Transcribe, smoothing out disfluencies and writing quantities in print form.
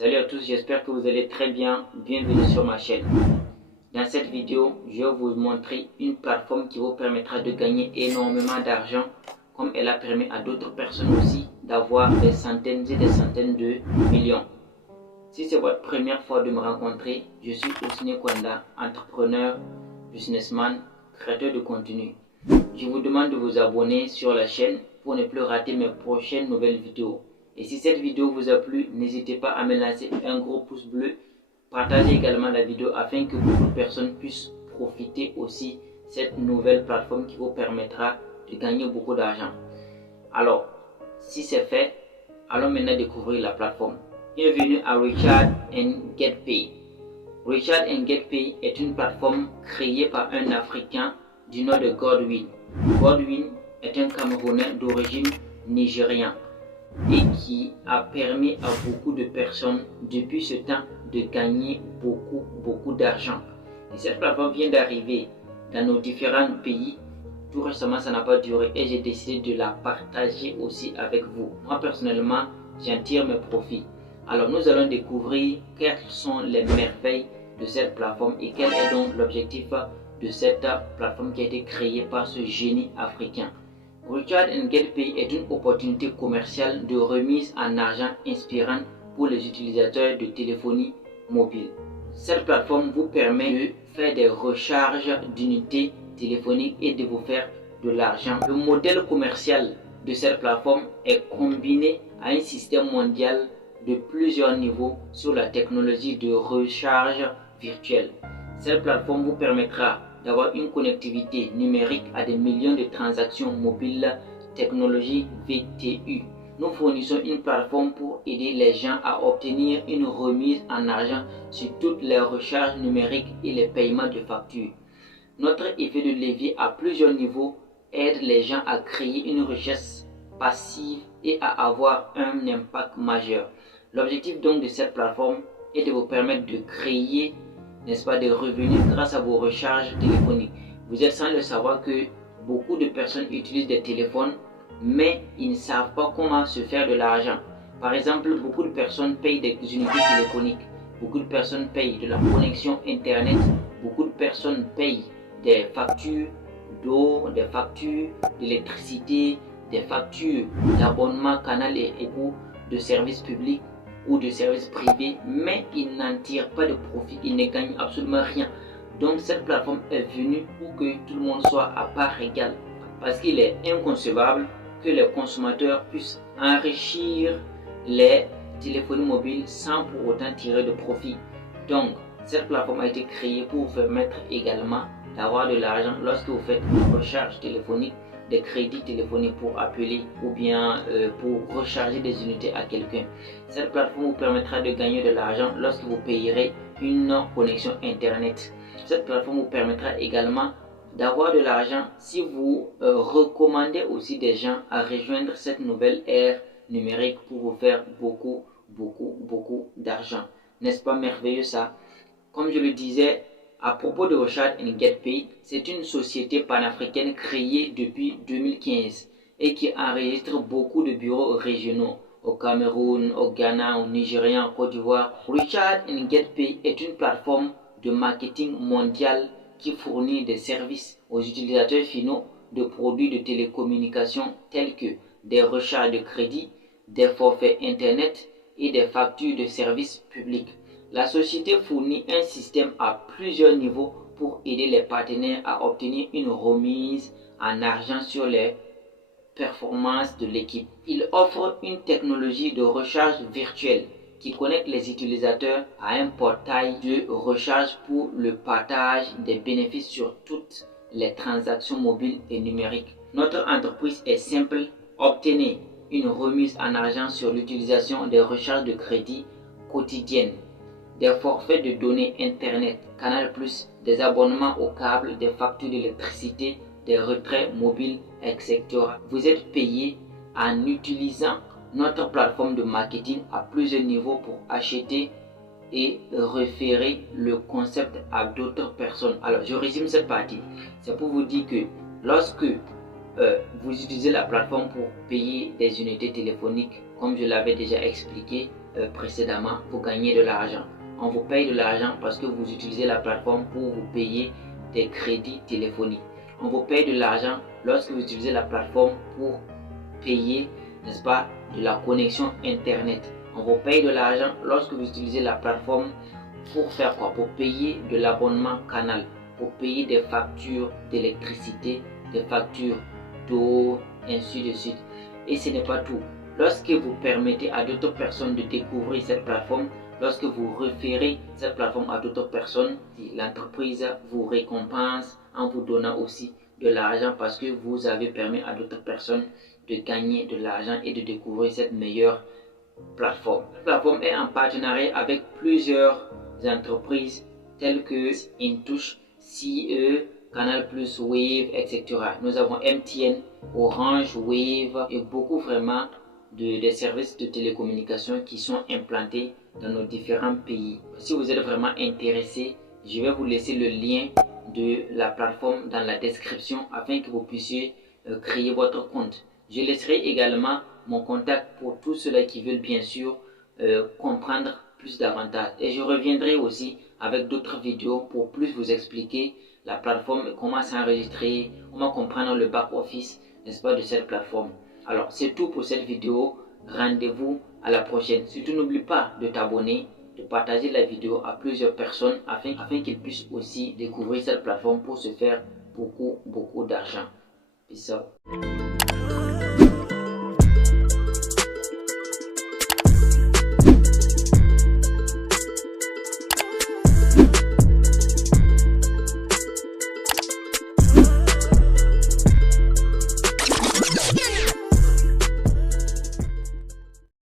Salut à tous, j'espère que vous allez très bien. Bienvenue sur ma chaîne. Dans cette vidéo, je vais vous montrer une plateforme qui vous permettra de gagner énormément d'argent, comme elle a permis à d'autres personnes aussi d'avoir des centaines et des centaines de millions. Si c'est votre première fois de me rencontrer, je suis Ousine Kwanda, entrepreneur, businessman, créateur de contenu. Je vous demande de vous abonner sur la chaîne pour ne plus rater mes prochaines nouvelles vidéos. Et si cette vidéo vous a plu, n'hésitez pas à me lancer un gros pouce bleu. Partagez également la vidéo afin que beaucoup de personnes puissent profiter aussi de cette nouvelle plateforme qui vous permettra de gagner beaucoup d'argent. Alors, si c'est fait, allons maintenant découvrir la plateforme. Bienvenue à Recharge and Get Paid. Recharge and Get Paid est une plateforme créée par un Africain du nom de Godwin. Godwin est un Camerounais d'origine nigériane et qui a permis à beaucoup de personnes depuis ce temps de gagner beaucoup d'argent. Et cette plateforme vient d'arriver dans nos différents pays. Tout récemment, ça n'a pas duré et j'ai décidé de la partager aussi avec vous. Moi personnellement, j'en tire mes profits. Alors nous allons découvrir quelles sont les merveilles de cette plateforme et quel est donc l'objectif de cette plateforme qui a été créée par ce génie africain. Recharge and Get Paid est une opportunité commerciale de remise en argent inspirante pour les utilisateurs de téléphonie mobile. Cette plateforme vous permet de faire des recharges d'unités téléphoniques et de vous faire de l'argent. Le modèle commercial de cette plateforme est combiné à un système mondial de plusieurs niveaux sur la technologie de recharge virtuelle. Cette plateforme vous permettra d'avoir une connectivité numérique à des millions de transactions mobiles, technologie VTU. Nous fournissons une plateforme pour aider les gens à obtenir une remise en argent sur toutes les recharges numériques et les paiements de factures. Notre effet de levier à plusieurs niveaux aide les gens à créer une richesse passive et à avoir un impact majeur. L'objectif donc de cette plateforme est de vous permettre de créer, n'est-ce pas, des revenus grâce à vos recharges téléphoniques. Vous êtes sans le savoir que beaucoup de personnes utilisent des téléphones, mais ils ne savent pas comment se faire de l'argent. Par exemple, beaucoup de personnes payent des unités téléphoniques, beaucoup de personnes payent de la connexion internet, beaucoup de personnes payent des factures d'eau, des factures d'électricité, des factures d'abonnement canal et beaucoup de services publics ou de services privés, mais ils n'en tirent pas de profit, ils ne gagnent absolument rien. Donc cette plateforme est venue pour que tout le monde soit à part égale, parce qu'il est inconcevable que les consommateurs puissent enrichir les téléphones mobiles sans pour autant tirer de profit. Donc cette plateforme a été créée pour vous permettre également d'avoir de l'argent lorsque vous faites une recharge téléphonique, des crédits téléphoniques pour appeler ou bien pour recharger des unités à quelqu'un. Cette plateforme vous permettra de gagner de l'argent lorsque vous payerez une connexion internet. Cette plateforme vous permettra également d'avoir de l'argent si vous recommandez aussi des gens à rejoindre cette nouvelle ère numérique pour vous faire beaucoup d'argent. N'est-ce pas merveilleux ça? Comme je le disais, à propos de Recharge and Get Paid, c'est une société panafricaine créée depuis 2015 et qui enregistre beaucoup de bureaux régionaux au Cameroun, au Ghana, au Nigeria, en Côte d'Ivoire. Recharge and Get Paid est une plateforme de marketing mondial qui fournit des services aux utilisateurs finaux de produits de télécommunications tels que des recharges de crédit, des forfaits internet et des factures de services publics. La société fournit un système à plusieurs niveaux pour aider les partenaires à obtenir une remise en argent sur les performances de l'équipe. Il offre une technologie de recharge virtuelle qui connecte les utilisateurs à un portail de recharge pour le partage des bénéfices sur toutes les transactions mobiles et numériques. Notre entreprise est simple: obtenez une remise en argent sur l'utilisation des recharges de crédit quotidiennes, des forfaits de données internet, Canal+, des abonnements au câble, des factures d'électricité, des retraits mobiles, etc. Vous êtes payé en utilisant notre plateforme de marketing à plusieurs niveaux pour acheter et référer le concept à d'autres personnes. Alors je résume cette partie. C'est pour vous dire que lorsque vous utilisez la plateforme pour payer des unités téléphoniques, comme je l'avais déjà expliqué, précédemment, vous gagnez de l'argent. On vous paye de l'argent parce que vous utilisez la plateforme pour vous payer des crédits téléphoniques. On vous paye de l'argent lorsque vous utilisez la plateforme pour payer, n'est-ce pas, de la connexion internet. On vous paye de l'argent lorsque vous utilisez la plateforme pour faire quoi? Pour payer de l'abonnement canal, pour payer des factures d'électricité, des factures d'eau, ainsi de suite. Et ce n'est pas tout. Lorsque vous permettez à d'autres personnes de découvrir cette plateforme, lorsque vous référez cette plateforme à d'autres personnes, l'entreprise vous récompense en vous donnant aussi de l'argent parce que vous avez permis à d'autres personnes de gagner de l'argent et de découvrir cette meilleure plateforme. La plateforme est en partenariat avec plusieurs entreprises telles que Intouch, CE, Canal+, Wave, etc. Nous avons MTN, Orange, Wave et beaucoup vraiment des services de télécommunication qui sont implantés dans nos différents pays. Si vous êtes vraiment intéressé, je vais vous laisser le lien de la plateforme dans la description afin que vous puissiez créer votre compte. Je laisserai également mon contact pour tous ceux-là qui veulent bien sûr comprendre plus davantage. Et je reviendrai aussi avec d'autres vidéos pour plus vous expliquer la plateforme, comment s'enregistrer, comment comprendre le back-office, n'est-ce pas, de cette plateforme. Alors, c'est tout pour cette vidéo. Rendez-vous à la prochaine. Surtout, n'oublie pas de t'abonner, de partager la vidéo à plusieurs personnes afin qu'ils puissent aussi découvrir cette plateforme pour se faire beaucoup d'argent. Peace out.